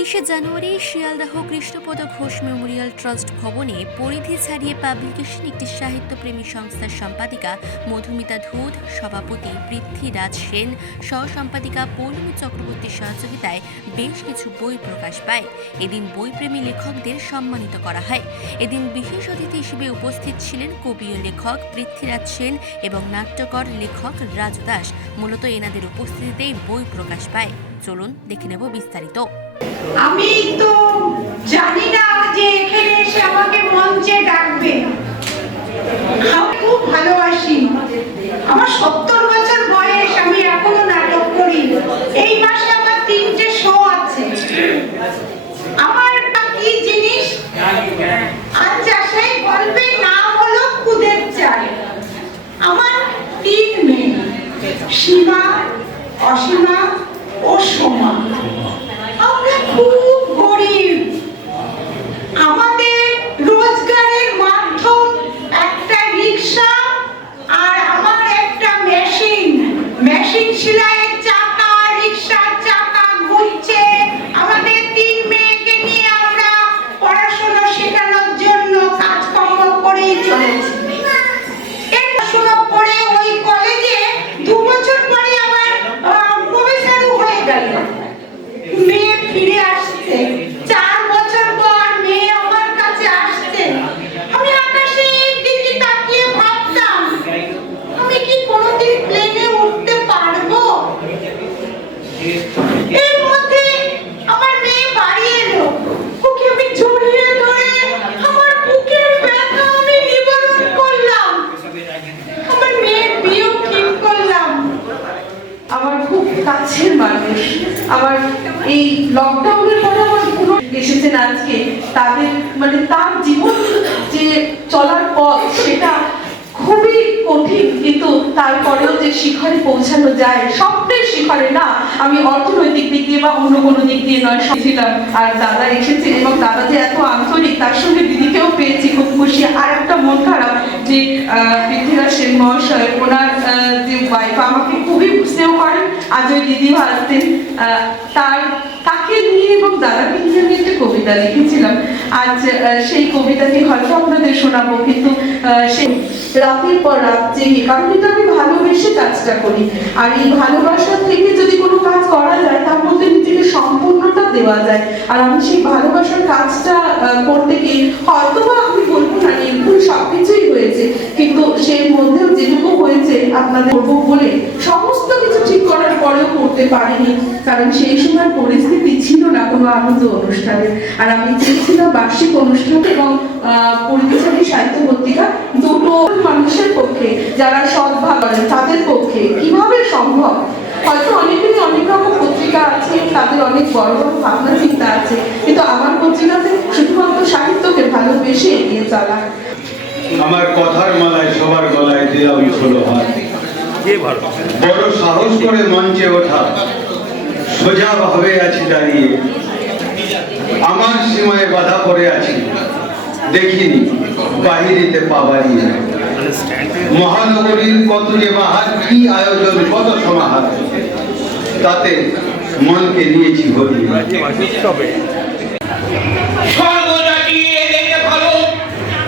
উনিশে জানুয়ারি Sealdah Krishnapada Ghosh memorial trust ভবনে পরিধি ছাড়িয়ে পাবলিকেশন একটি সাহিত্যপ্রেমী সংস্থার সম্পাদিকা মধুমিতা ধূত সভাপতি পৃথ্বীরাজ সেন সহ সম্পাদিকা পৌলমী চক্রবর্তীর সহযোগিতায় বেশ কিছু বই প্রকাশ পায়। এদিন বইপ্রেমী লেখকদের সম্মানিত করা হয়। এদিন বিশেষ অতিথি হিসেবে উপস্থিত ছিলেন কবি ও লেখক পৃথ্বীরাজ সেন এবং নাট্যকর লেখক রাজু দাস। মূলত এনাদের উপস্থিতিতেই বই প্রকাশ পায়। চলুন দেখে নেব বিস্তারিত। আমি তো জানি না যে এখানে এসে আমাকে মঞ্চে ডাকবে। খুব ভালোবাসি। আমার সত্তর বছর বয়স, আমি এখনও নাটক করি। এই মাসে আমার তিনটে শো আছে। আমার কি জিনিস আচ্ছা সেই গল্পের নাম হলো কুদের চাল। আমার তিন মেয়ে, সীমা, অসীমা ও সোমা আমরা খুব গরিব আমাদের রোজগারের মাধ্যম একটা রিক্সা আর আমার একটা মেশিন মেশিন সেলাইয়ের চাকা রিক্সার চাকা ঘুরছে আমাদের তিন মেয়েকে নিয়ে আমরা পড়াশোনা শেখানোর জন্য কাজকর্ম গেল। মেয়ে ফিরে আসছে। চার বছর পর মেয়ে আমার কাছে আমি আকাশের দিকে তাকিয়ে ভাবতাম উঠতে পারব এর মধ্যে আমার মেয়ে বাড়ি এলো ওকে আমি জড়িয়ে ধরে আমার বুকের ব্যথা আমি নিবারণ করলাম আমার মেয়ের বিয়েও ঠিক করলাম আমার খুব কাছের মানুষ। আমার এই লকডাউনের পরে আমার পুরো এসেছেন আজকে। তাদের মানে তার জীবন যে চলার পথ, সেটা খুবই কঠিন। কিন্তু তারপরেও যে শিখরে পৌঁছানো যায়, স্বপ্নের শিখরে না। আমি অর্থনৈতিক দিক দিয়ে বা অন্য কোনো দিক দিয়ে নয় ছিলাম আর দাদা এসেছে এবং দাদা যে এত আন্তরিক, তার সঙ্গে খুশি আর একটা মন খারাপ যে আহ, পৃথ্বীরাজ সেন মহাশয় ওনার যে ওয়াইফ আমাকে খুবই স্নেহ করেন আজ ওই দিদিও আসতেন তার তাকে নিয়ে এবং দাদাকে নিয়ে আমি একটা কবিতা লিখেছিলাম আজ সেই কবিতাটি হয়তো আপনাদের শোনাবো কিন্তু সেই রাতের পর রাত জেগে কারণ এটা আমি ভালোবেসে কাজটা করি। আর এই ভালোবাসা থেকে যদি কোনো কাজ করা যায় তার মধ্যে নিজেকে সম্পূর্ণতা দেওয়া যায়। আর আমি সেই ভালোবাসার কাজটা করতে গিয়ে হয়তো বা আমি বলব না নির্ভুল সবকিছুই হয়েছে। কিন্তু সেই মধ্যেও যেটুকু হয়েছে আপনাদের করব বলে সমস্ত কিছু ঠিক করার পরেও করতে পারিনি। কারণ সেই সময় পরিস্থিতি ছিল না কোনো আনন্দ অনুষ্ঠানে আর আমি চেয়েছিলাম বার্ষিক অনুষ্ঠান এবং পরিবেশনী সাহিত্য মানুষের পক্ষে যারা সদ্ভাব করেন তাদের পক্ষে কীভাবে সম্ভব? হয়তো অনেকেরই অনেক রকম পত্রিকা আছে তাদের অনেক বড় বড় ভাবনা চিন্তা আছে কিন্তু আমার পত্রিকাতে শুধুমাত্র সাহিত্যকে ভালোবেসে এগিয়ে চলা। আমার কথার মালায় সবার গলায় দিলাম ষোলো হাত। বড় সাহস করে মঞ্চে ওঠা সোজা ভাবে আছি দাঁড়িয়ে। আমার সীমায় বাধা পড়ে আছি। দেখিনি। বাহিরিতে পা বাড়িয়ে মহানগরীর কত যে বাহার কি আয়োজন কত সমাহার তাতে মনকে নিয়েছি ভরিয়ে সর্বজাতি এদেরকে ভালো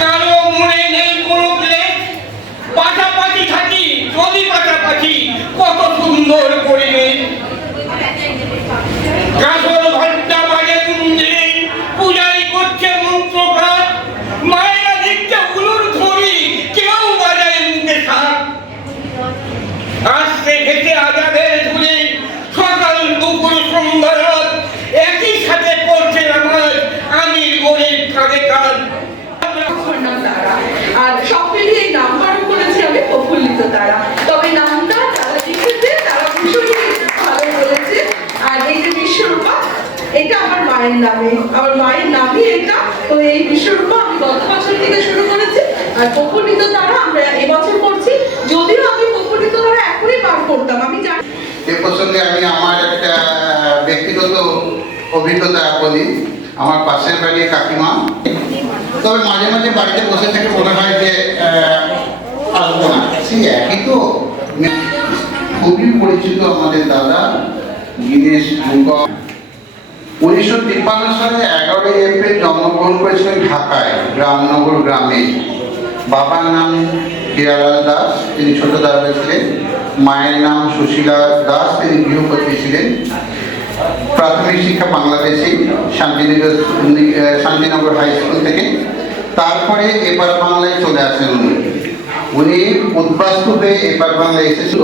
কারও মনে নেই কোনো ক্লেশ পাশাপাশি থাকি যদি পাশাপাশি কত সুন্দর পরিবেশ কাসর ঘণ্টা বাজে কুঞ্জে পূজারি করছে মন্ত্রপাঠ মায়েরা দিচ্ছে উলুর ধরি কেউ বাজায় মুখে সাপ আসছে ঘেটে আজাদের ধুলি সকাল দুপুর সন্ধ্যা রাত একই সাথে পড়ছে আমার আমি গরিব কাঁধে কাঁধ অক্ষর নাম তারা আর সব মিলিয়ে এই নামকরণ করেছি আমি প্রফুল্লিত তারা তবে নামটা তারা লিখেছে তারা ভীষণই ভালো বলেছে আর এই যে বিশ্বরূপা এটা আমার মায়ের নামে আমার মায়ের নামই এটা তো এই বিশ্বরূপা আমি গত বছর থেকে শুরু করেছি আর প্রফুল্লিত তারা আমরা এবছর করছি। যদিও আমি প্রফুল্লিত তারা এখনই পার করতাম, আমি জানি। এ প্রসঙ্গে আমি আমার একটা ব্যক্তিগত অভিজ্ঞতা বলি। আমার পাশের বাড়ি কাকিমা। তবে মাঝে মাঝে বাড়িতে বসে থেকে মনে হয় যে আসব না। সেই একই তো। খুবই পরিচিত আমাদের দাদা গিনেশ মুখ উনিশশো তিপ্পান্ন সালে এগারোই এপ্রিল জন্মগ্রহণ করেছিলেন ঢাকায়, রামনগর গ্রামে। বাবার নাম হিরালাল দাস, তিনি ছোট দাদা ছিলেন। মায়ের নাম সুশীলা দাস, তিনি গৃহপতি ছিলেন। প্রাথমিক শিক্ষা বাংলাদেশে শান্তিনগর শান্তিনগর হাই স্কুল থেকে। তারপরে এপার বাংলায় চলে আসেন উনি। উনি উদ্বাস্তু হয়ে এপার বাংলায় এসেছিল।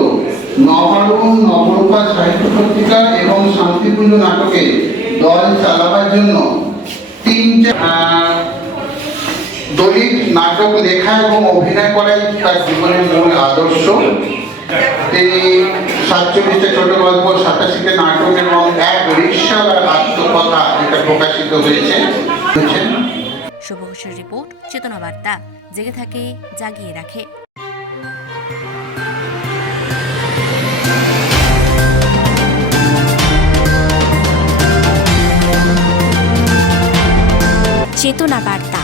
নবরূপ নবরূপা সাহিত্য পত্রিকা এবং শান্তিপূর্ণ নাটকে দল চালাবার জন্য তিনটে দলিত নাটক লেখা এবং অভিনয় করাই তার জীবনের মূল আদর্শ। তিনি সাতচল্লিশটা ছোট গল্প সাতাশিতে নাটক এবং এক রিক্সার আত্মকথা যেটা প্রকাশিত হয়েছে। শুভ ঘোষের রিপোর্ট, চেতনা বার্তা। জেগে থাকে, জাগিয়ে রাখে। চেতনা বার্তা।